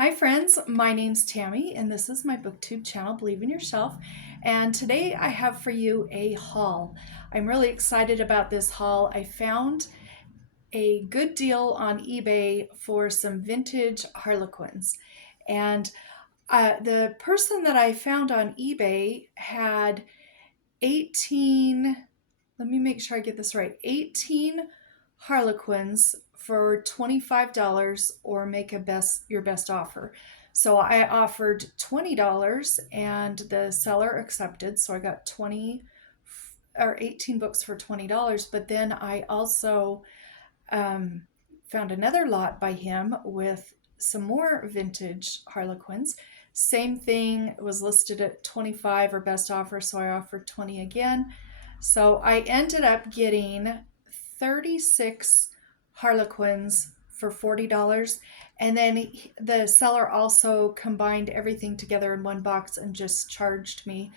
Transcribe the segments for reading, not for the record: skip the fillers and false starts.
Hi friends, my name's Tammy and this is my booktube channel, Believe in Yourself. And today I have for you a haul. I'm really excited about this haul. I found a good deal on eBay for some vintage Harlequins. And the person that I found on eBay had 18, let me make sure I get this right, 18 Harlequins for $25 or make your best offer. So I offered $20 and the seller accepted. So I got 20 or 18 books for $20. But then I also um, found another lot by him with some more vintage Harlequins. Same thing, was listed at 25 or best offer, so I offered 20 again. So I ended up getting 36 Harlequins for $40. And then the seller also combined everything together in one box and just charged me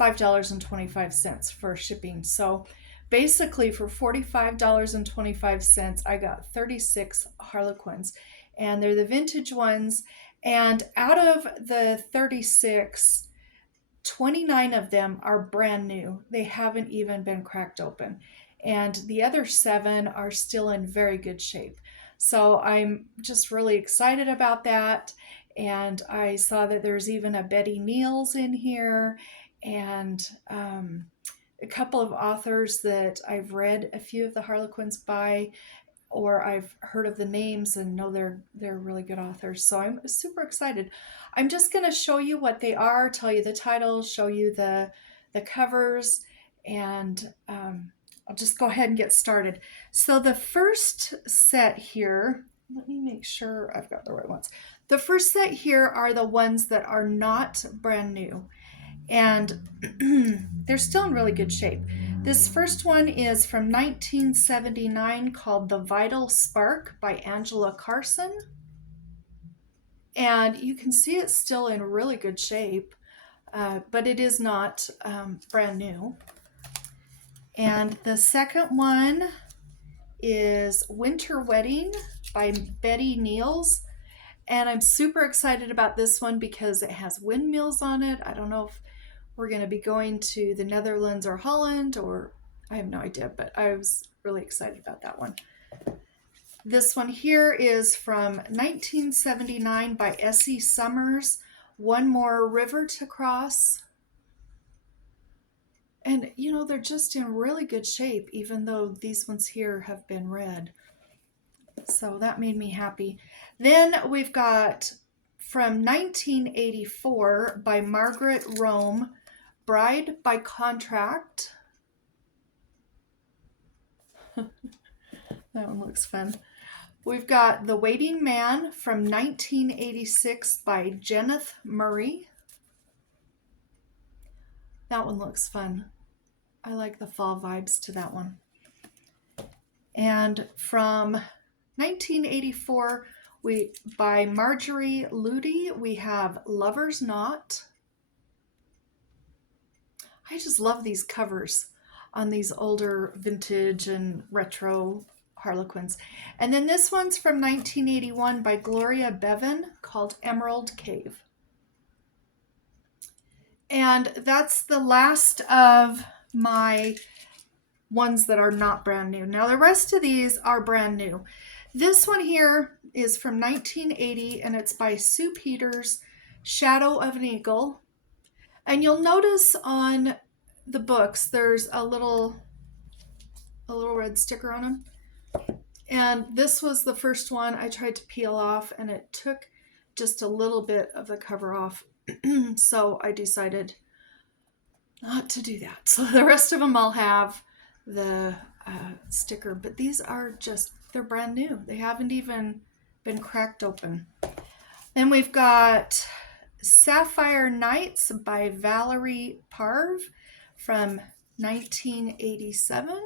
$5.25 for shipping. So basically, for $45.25, I got 36 Harlequins, and they're the vintage ones. And out of the 36, 29 of them are brand new. They haven't even been cracked open. And the other 7 are still in very good shape. So I'm just really excited about that. And I saw that there's even a Betty Neals in here and a couple of authors that I've read a few of the Harlequins by, or I've heard of the names and know they're really good authors. So I'm super excited. I'm just going to show you what they are, tell you the titles, show you the covers, and I'll just go ahead and get started. So the first set here, let me make sure I've got the right ones. The first set here are the ones that are not brand new, and they're still in really good shape. This first one is from 1979 called The Vital Spark by Angela Carson. And you can see it's still in really good shape, but it is not brand new. And the second one is Winter Wedding by Betty Neals. And I'm super excited about this one because it has windmills on it. I don't know if we're going to be going to the Netherlands or Holland, or I have no idea, but I was really excited about that one. This one here is from 1979 by S.E. Summers, One More River to Cross. And you know, they're just in really good shape, even though these ones here have been read. So that made me happy. Then we've got from 1984 by Margaret Rome, Bride by Contract. That one looks fun. We've got The Waiting Man from 1986 by Jenneth Murray. That one looks fun. I like the fall vibes to that one. And from 1984 by Marjorie Ludi, we have Lover's Knot. I just love these covers on these older vintage and retro Harlequins. And then this one's from 1981 by Gloria Bevan called Emerald Cave. And that's the last of my ones that are not brand new. Now the rest of these are brand new. This one here is from 1980 and it's by Sue Peters, Shadow of an Eagle. And you'll notice on the books there's a little red sticker on them. And this was the first one I tried to peel off and it took just a little bit of the cover off. So I decided not to do that. So the rest of them I'll have the sticker, but these are just, they're brand new. They haven't even been cracked open. Then we've got Sapphire Nights by Valerie Parv from 1987,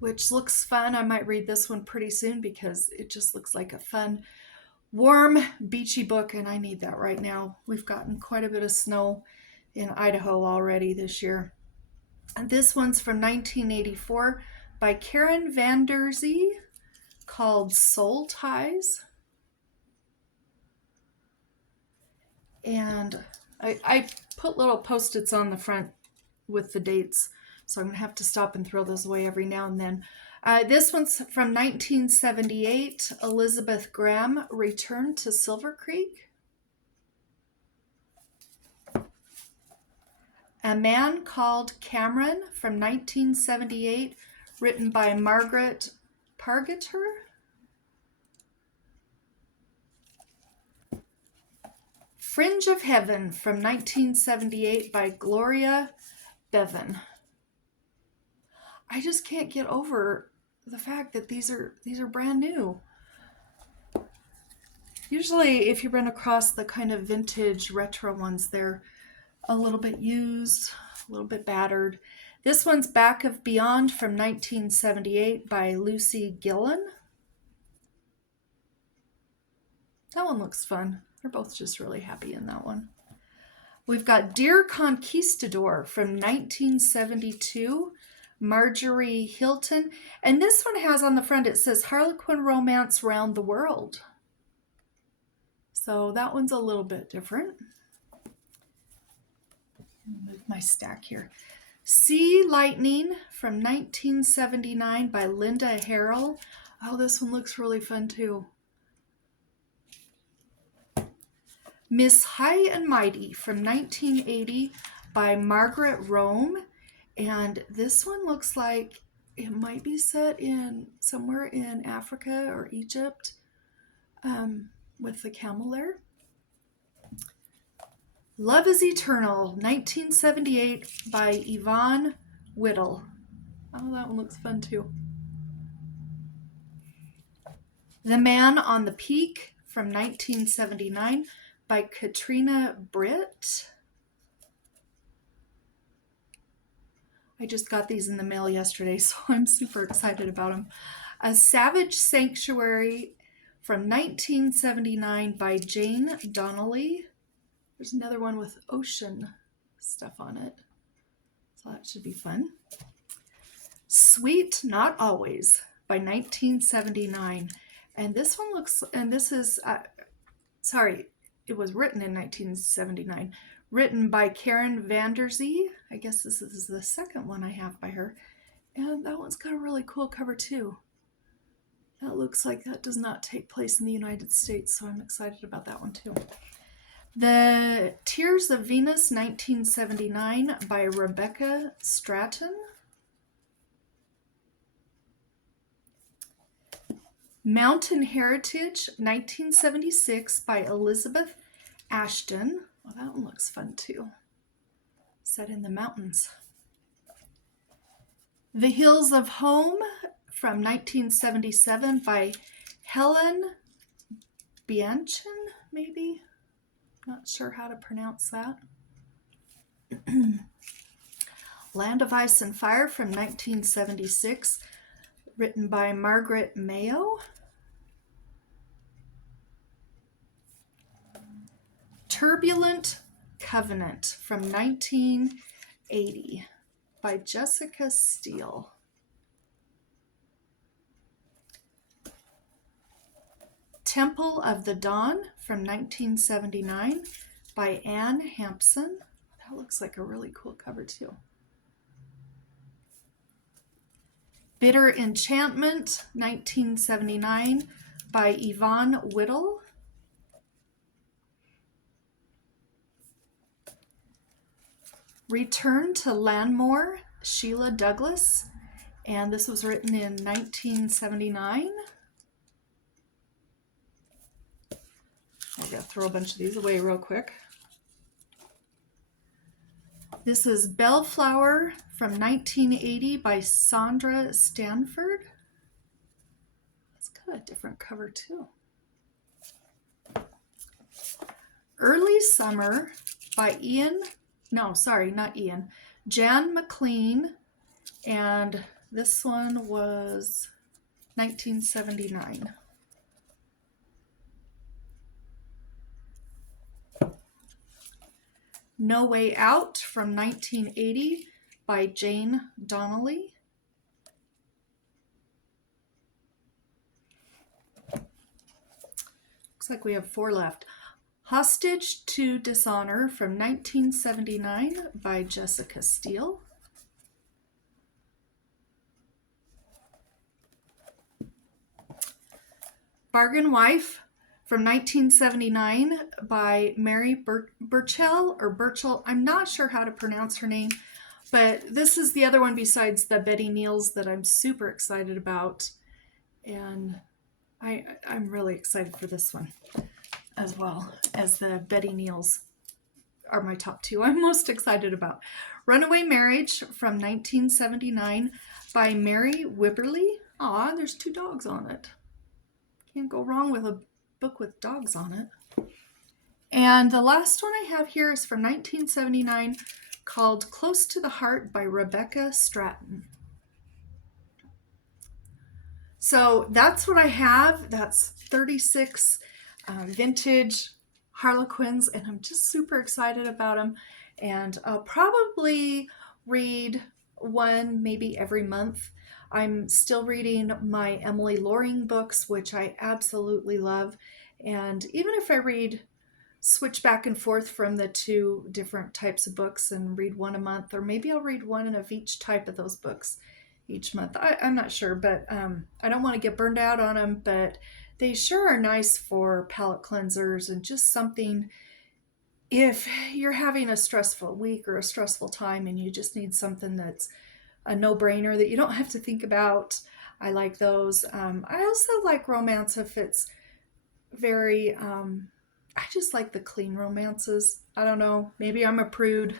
which looks fun. I might read this one pretty soon because it just looks like a fun, warm, beachy book, and I need that right now. We've gotten quite a bit of snow in Idaho already this year. And this one's from 1984 by Karen Van Der Zee called Soul Ties. And I put little Post-its on the front with the dates, so I'm going to have to stop and throw those away every now and then. This one's from 1978. Elizabeth Graham returned to Silver Creek. A Man Called Cameron from 1978, written by Margaret Pargeter. Fringe of Heaven from 1978 by Gloria Bevan. I just can't get over the fact that these are brand new. Usually if you run across the kind of vintage retro ones, they're a little bit used, a little bit battered. This one's Back of Beyond from 1978 by Lucy Gillen. That one looks fun. They're both just really happy in that one. We've got Dear Conquistador from 1972, Marjorie Hilton. And this one has on the front, it says Harlequin Romance Round the World. So that one's a little bit different. Move my stack here. Sea Lightning from 1979 by Linda Harrell. Oh, this one looks really fun too. Miss High and Mighty from 1980 by Margaret Rome. And this one looks like it might be set in somewhere in Africa or Egypt, with the camel there. Love is Eternal, 1978 by Yvonne Whittle. Oh, that one looks fun too. The Man on the Peak from 1979 by Katrina Britt. I just got these in the mail yesterday, so I'm super excited about them. A Savage Sanctuary from 1979 by Jane Donnelly. There's another one with ocean stuff on it, so that should be fun. Sweet Not Always by 1979. And this one looks, and this is, sorry, it was written in 1979. Written by Karen Vanderzee. I guess this is the second one I have by her. And that one's got a really cool cover too. That looks like that does not take place in the United States, so I'm excited about that one too. The Tears of Venus, 1979 by Rebecca Stratton. Mountain Heritage, 1976 by Elizabeth Ashton. Well, that one looks fun too. Set in the mountains. The Hills of Home from 1977 by Helen Bianchen, maybe? Not sure how to pronounce that. Land of Ice and Fire from 1976, written by Margaret Mayo. Turbulent Covenant from 1980 by Jessica Steele. Temple of the Dawn from 1979 by Anne Hampson. That looks like a really cool cover too. Bitter Enchantment, 1979 by Yvonne Whittle. Return to Landmore, Sheila Douglas, and this was written in 1979. I gotta throw a bunch of these away real quick. This is Bellflower from 1980 by Sandra Stanford. It's got a different cover too. Early Summer by Jan McLean, and this one was 1979. No Way Out from 1980 by Jane Donnelly. Looks like we have 4 left. Hostage to Dishonor from 1979 by Jessica Steele. Bargain Wife from 1979 by Mary Burchell or Burchell. I'm not sure how to pronounce her name, but this is the other one besides the Betty Neals that I'm super excited about. And I'm really excited for this one as well as the Betty Neals are my top two I'm most excited about. Runaway Marriage from 1979 by Mary Wibberley. Aw, there's two dogs on it. Can't go wrong with a book with dogs on it. And the last one I have here is from 1979 called Close to the Heart by Rebecca Stratton. So that's what I have. That's 36 vintage Harlequins, and I'm just super excited about them. And I'll probably read one maybe every month. I'm still reading my Emily Loring books, which I absolutely love. And even if I switch back and forth from the two different types of books and read one a month, or maybe I'll read one of each type of those books each month. I'm not sure, but I don't want to get burned out on them, but they sure are nice for palate cleansers and just something if you're having a stressful week or a stressful time and you just need something that's a no-brainer that you don't have to think about. I like those. I also like romance if it's very, I just like the clean romances. I don't know, maybe I'm a prude,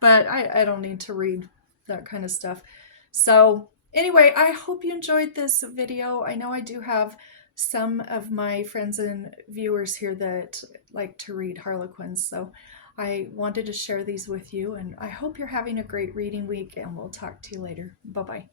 but I don't need to read that kind of stuff. So anyway, I hope you enjoyed this video. I know I do have some of my friends and viewers here that like to read Harlequins, so I wanted to share these with you, and I hope you're having a great reading week, and we'll talk to you later. Bye-bye.